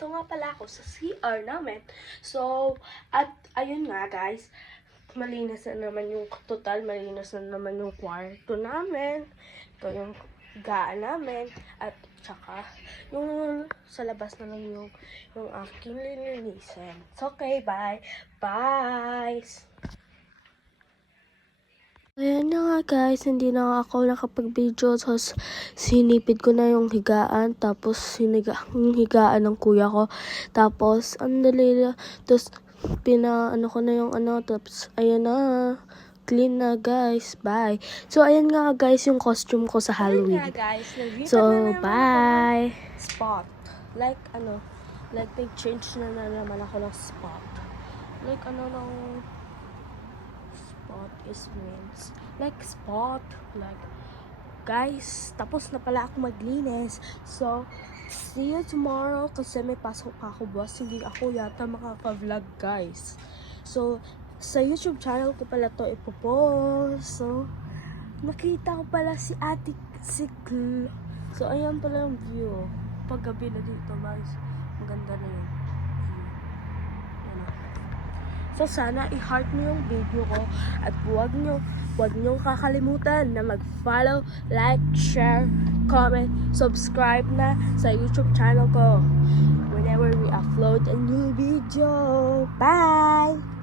nandito nga pala ako sa CR namin. So, at ayun nga guys, malinis na naman yung malinis na naman yung kwarto namin. Ito yung higaan namin. At tsaka, yung sa labas na lang yung aking lilinisin. So, okay, bye. Bye! Ayan na nga guys, hindi na ako nakapag-video. Tapos sinipid ko na yung higaan. Tapos yung higaan ng kuya ko. Tapos tapos ano ko na yung tapos ayan na. Clean na guys, bye. So ayan nga guys yung costume ko sa Halloween. Ayan nga guys, so bye. Spot. Like nag-change na naman ako ng spot. Like spot is means like spot, like guys, tapos na pala ako maglinis. So see you tomorrow kasi may pasok pa ako boss, hindi ako yata makaka-vlog guys. So sa YouTube channel ko pala to ipopost. So nakita ko pala si Ate Sikl. So ayan pala yung view paggabi na dito guys, maganda na yun. So, sana i-heart nyo yung video ko at huwag nyo kakalimutan na mag-follow, like, share, comment, subscribe na sa YouTube channel ko whenever we upload a new video. Bye!